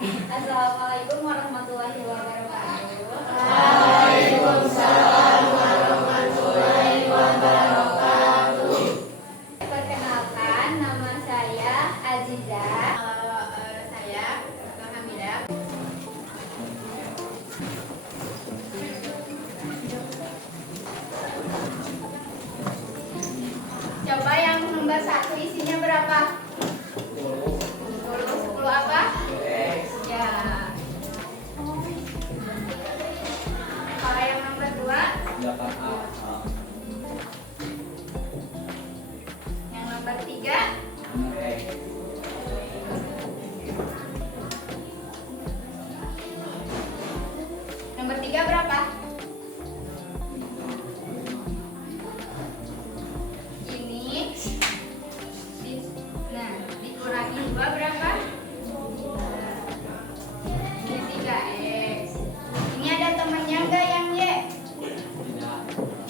Assalamualaikum warahmatullahi wabarakatuh. Waalaikumsalam warahmatullahi wabarakatuh. Perkenalkan, nama saya Aziza. Saya Dr. Hamidah. Coba yang nomor 1 isinya berapa? 10 apa? Ya. Kalau yang nomor 2? Yang nomor 3? Nomor 3 berapa? Ini. Nah, dikurangi 2 berapa? Ini 3x. Ini ada temannya enggak yang Y?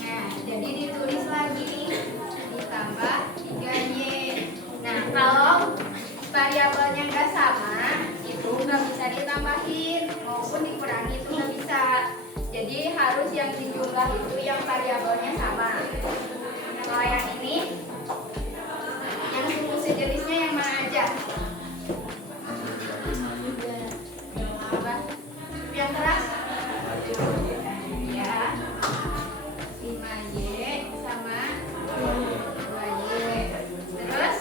Nah, jadi ditulis lagi ditambah 3y. Nah, kalau variabelnya enggak sama, itu nggak bisa ditambahin maupun dikurangi, itu nggak bisa. Jadi harus yang dijumlah itu yang variabelnya sama. Kalau yang ini, yang suku sejenisnya yang mana aja? Apa? Yang keras? Ya. 5y sama 2y. Terus?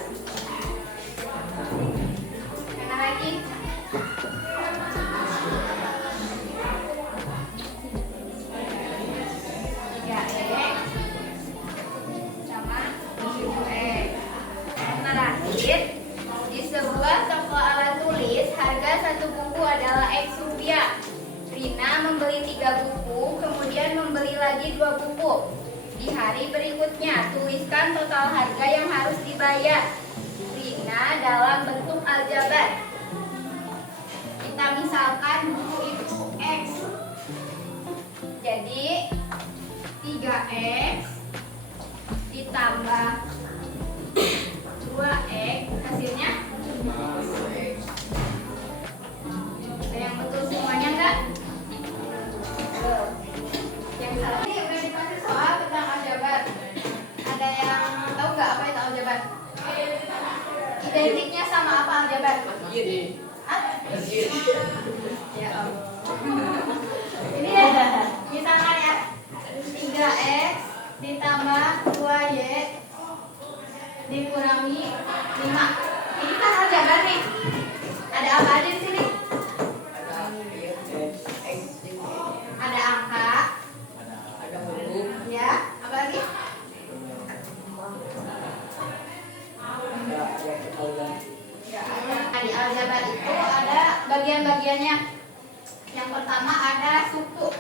Mana lagi? Sama 7x. Terakhir, di sebuah toko alat tulis, harga satu buku adalah X rupiah. Rina membeli 3 buku, kemudian membeli lagi 2 buku. Di hari berikutnya, tuliskan total harga yang harus dibayar Rina dalam bentuk aljabar. Kita misalkan buku itu X. Jadi 3x ditambah 2x hasilnya ada yang betul semuanya enggak? Yang salah ini udah dikasih soal tentang aljabar. Ada yang tahu nggak apa itu aljabar? Identiknya sama apa aljabar? Hah? Ya Allah. Ini ya, misalkan ya 3x ditambah 2y dikurangi 5. Ini kan aljabar nih. Ada apa aja di sini? Ada angka. Ya, apa lagi? Nah, di aljabar itu ada bagian-bagiannya. Yang pertama ada suku.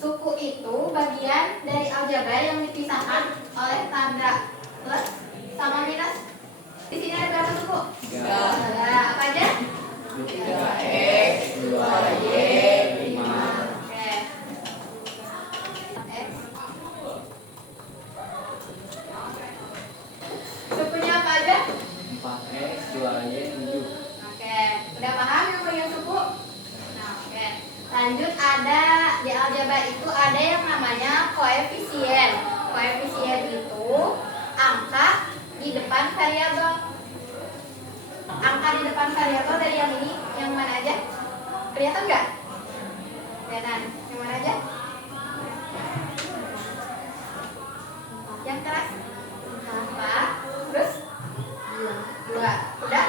Suku itu bagian dari aljabar yang dipisahkan oleh tanda plus sama minus. Di sini ada berapa suku? Ada apa aja? 3x, 2y, 5. Oke. X. Sukunya apa aja? 4x, 2y, 7. Oke, udah paham yang punya suku? Nah, oke. Lanjut, ada di aljabar itu ada yang namanya koefisien. Koefisien itu angka di depan variabel. Angka di depan variabel dari yang ini, yang mana aja? Kelihatan nggak? Kelihatan. Yang mana aja? Yang keras? Apa? Terus? 2. Udah?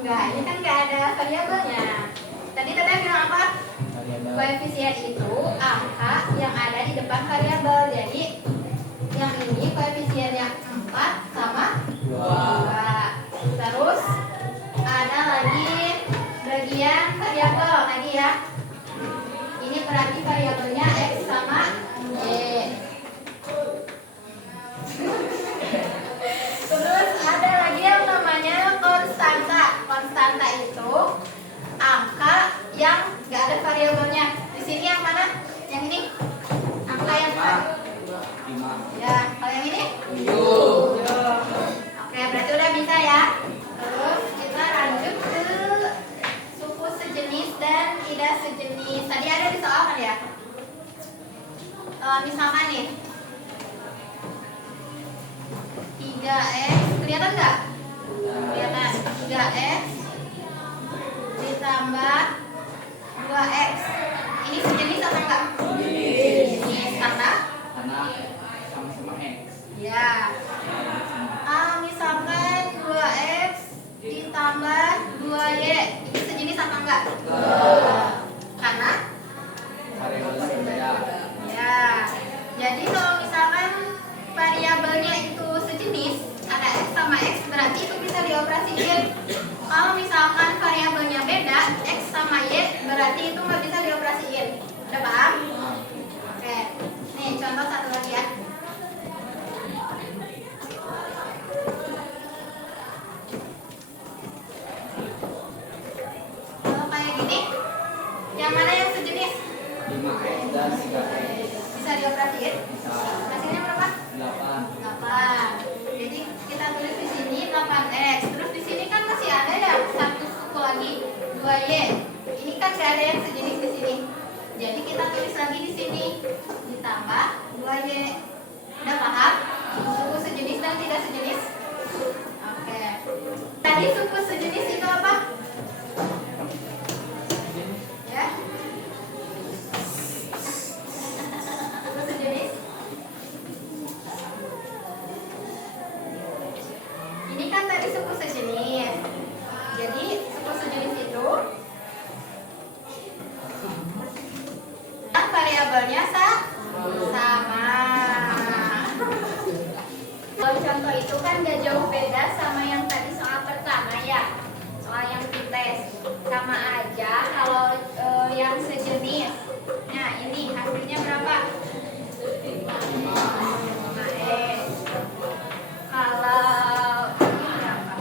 Enggak, ini kan nggak ada variabelnya. Tadi Teteh bilang apa? Koefisien itu angka yang ada di depan variabel. Jadi yang ini koefisiennya 4 sama 2. Terus ada lagi bagian variabel tadi ya. Ini berarti variabelnya X sama Y. Terus ada lagi yang namanya konstanta. Konstanta itu angka yang nggak ada variabelnya. Di sini yang mana? Yang ini? Angka yang mana? 5. Ya, kalau yang ini? 7. 3x kelihatan nggak? Kelihatan. 3x ditambah 2x. Ini sejenis apa enggak? Sejenis. Karena sama-sama X. ya. Misalkan 2x ditambah 2y. Ini sejenis apa enggak? Karena Variabelnya berbeda. ya. Jadi kalau misalkan variabelnya itu sejenis, ada x sama x, berarti itu bisa dioperasiin. Kalau misalkan variabelnya beda, x sama y, berarti itu nggak bisa dioperasiin. Udah paham? Oke. Nih contoh satu lagi ya. Kalau kayak gini, yang mana yang sejenis? 5X dan 3X. Bisa dioperasiin? Bisa. Hasilnya berapa? 8. 8. Jadi kita tulis di sini 8x. Terus di sini kan masih ada ya satu suku lagi 2y. Ini kan gak ada yang sejenis di sini. Jadi kita tulis lagi di sini ditambah 2y. Udah paham? Suku sejenis dan tidak sejenis. Oke. Tadi suku sejenis itu apa? Ya. Suku sejenis. Ini kan tadi suku sejenis. Jadi suku sejenis itu variabelnya sama. Kalau contoh itu kan gak jauh beda sama yang tadi soal pertama ya, soal yang dites. Sama aja kalau yang sejenis. Nah ini hasilnya berapa? 5x. Kalau ini berapa?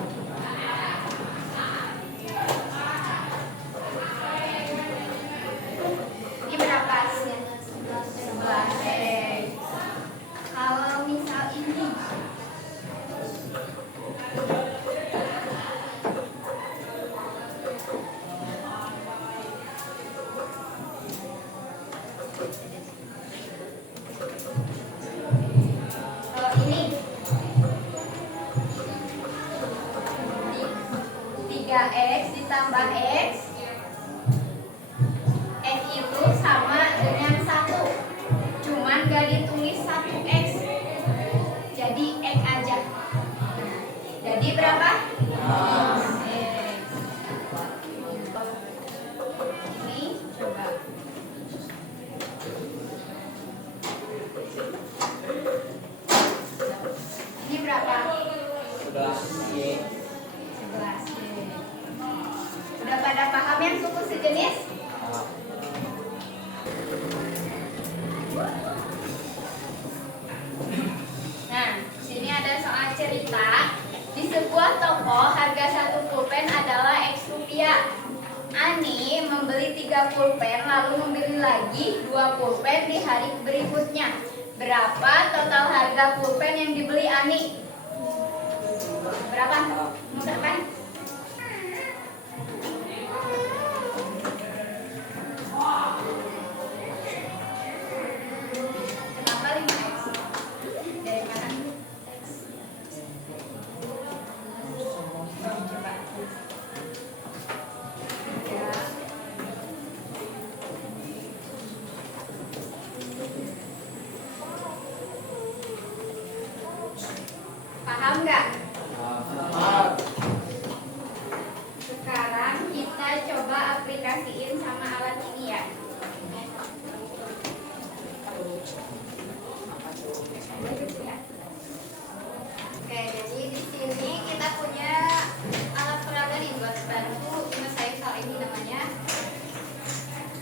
Ini berapa? 11x. Kalau misal ini kalau ini 3x ditambah x. X itu sama dengan 1. Cuman gak ditulis 1x. Jadi x aja. Jadi berapa? X. Ini coba. Ini berapa? 11Y. 11. Udah pada paham yang suku sejenis? Nah, sini ada soal cerita. Di sebuah toko, harga satu pulpen adalah X rupiah. Ani membeli 3 pulpen, lalu membeli lagi 2 pulpen di hari berikutnya. Berapa total harga pulpen yang dibeli Ani? Berapa? Mudah kan? Kenapa 5x? Dari mana? Coba. Ya. Paham nggak? Sekarang kita coba aplikasiin sama alat ini ya. Oke, jadi di sini kita punya alat peraga nih buat bantu menyelesaikan soal ini, namanya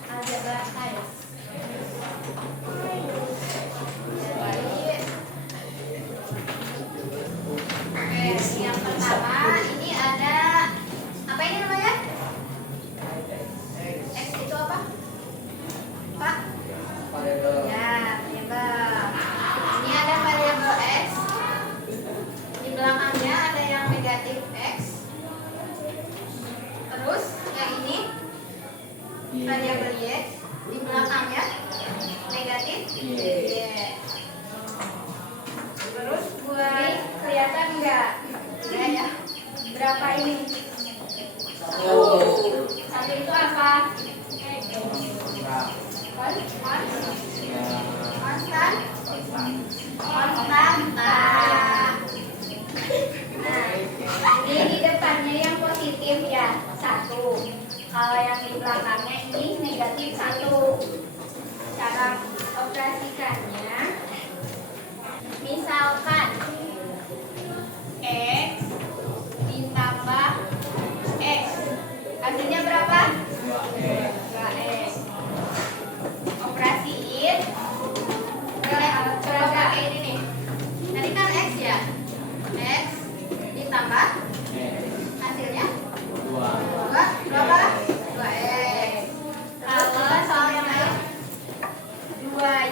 algebra tiles. Oke, yang pertama ini ada apa ini namanya? belakangnya ini negatif 1. Cara operasikannya, misalkan X ditambah X, hasilnya berapa? 2X. 2X. Operasiin berapa kayak ini nih? Tadi kan X ya? X ditambah hasilnya 2. berapa? 2X. Kalau soal yang lain 2Y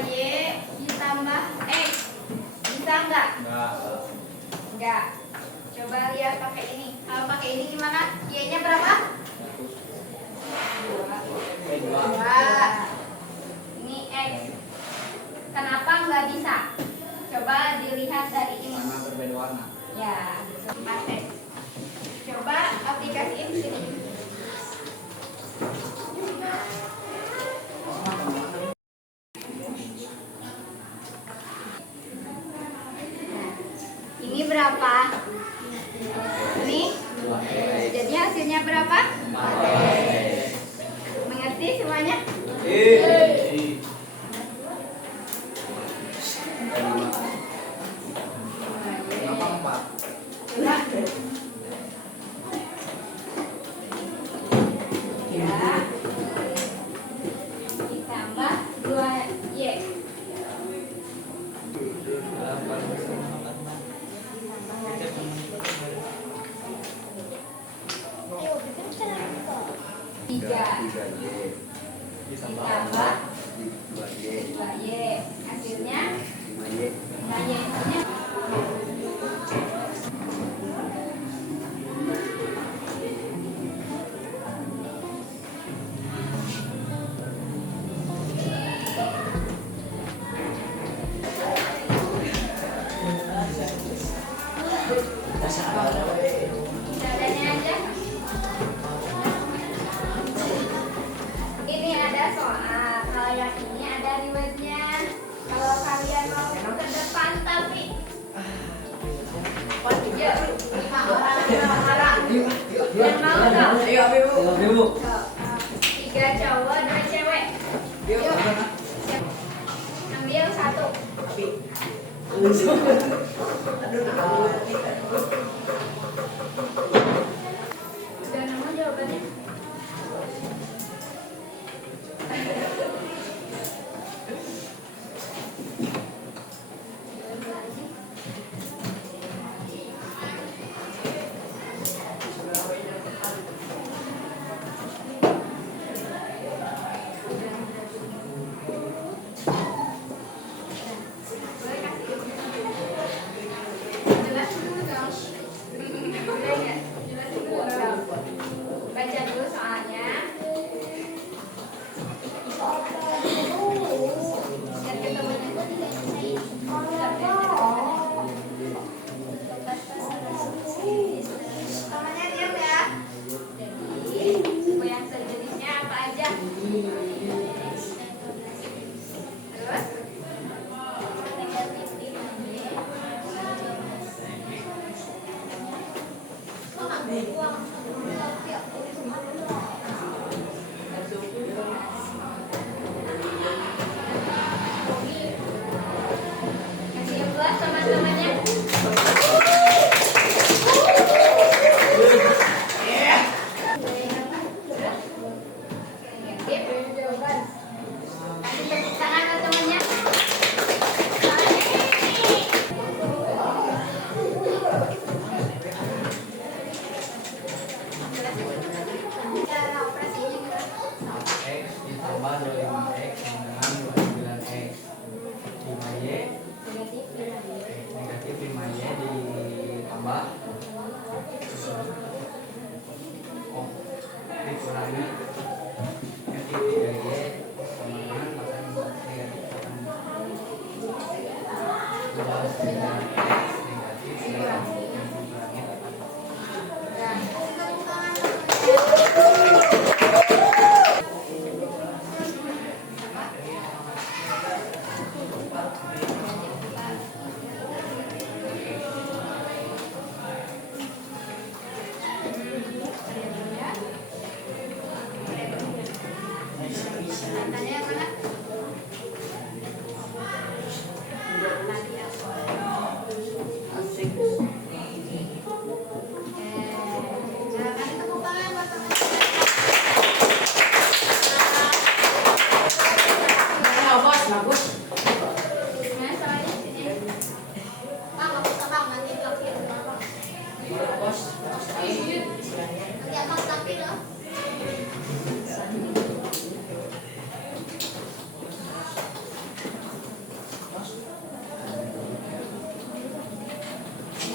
ditambah X, bisa nggak? Enggak. Coba lihat pakai ini. Kalau pakai ini gimana? Y-nya berapa? 2. Ini X. Kenapa nggak bisa? Coba dilihat dari ini. Karena berbeda warna. Ya, 4X. Coba aplikasiin sini. Ini berapa? Ini? 2X. Jadi hasilnya berapa? 4X. Mengerti semuanya? Kenapa 4? Coba. Ya. Ditambah 2Y. Tiga. 3Y. Ditambah 2Y. 2Y. Hasilnya 5Y. 5Y. Hasilnya seadanya aja. Ini ada soal. Kalau yang ini ada riwayatnya. Kalau kalian mau ke depan tapi ya, 5 orang 5 orang. Yang mau nggak? Ibu. 3 cowok 2 cewek. Yuk. Ambil 1. Udah nemu jawabannya? Jelas dulu dong. Udah ya? Jelas dulu dong. Baca dulu soalnya. Dan ketemunya Temannya diam ya. Jadi, yang sejenisnya apa aja? Terus? Kasih buat teman-temannya. Kasih tepuk tangan buat temannya. Cara operasinya gimana? X ditambah 25X sama dengan 29X. 5Y. Negatif 5Y ditambah dikurangi negatif 3Y sama dengan negatif 8. 29X negatif 9 yang dikurangi 8.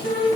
Oke.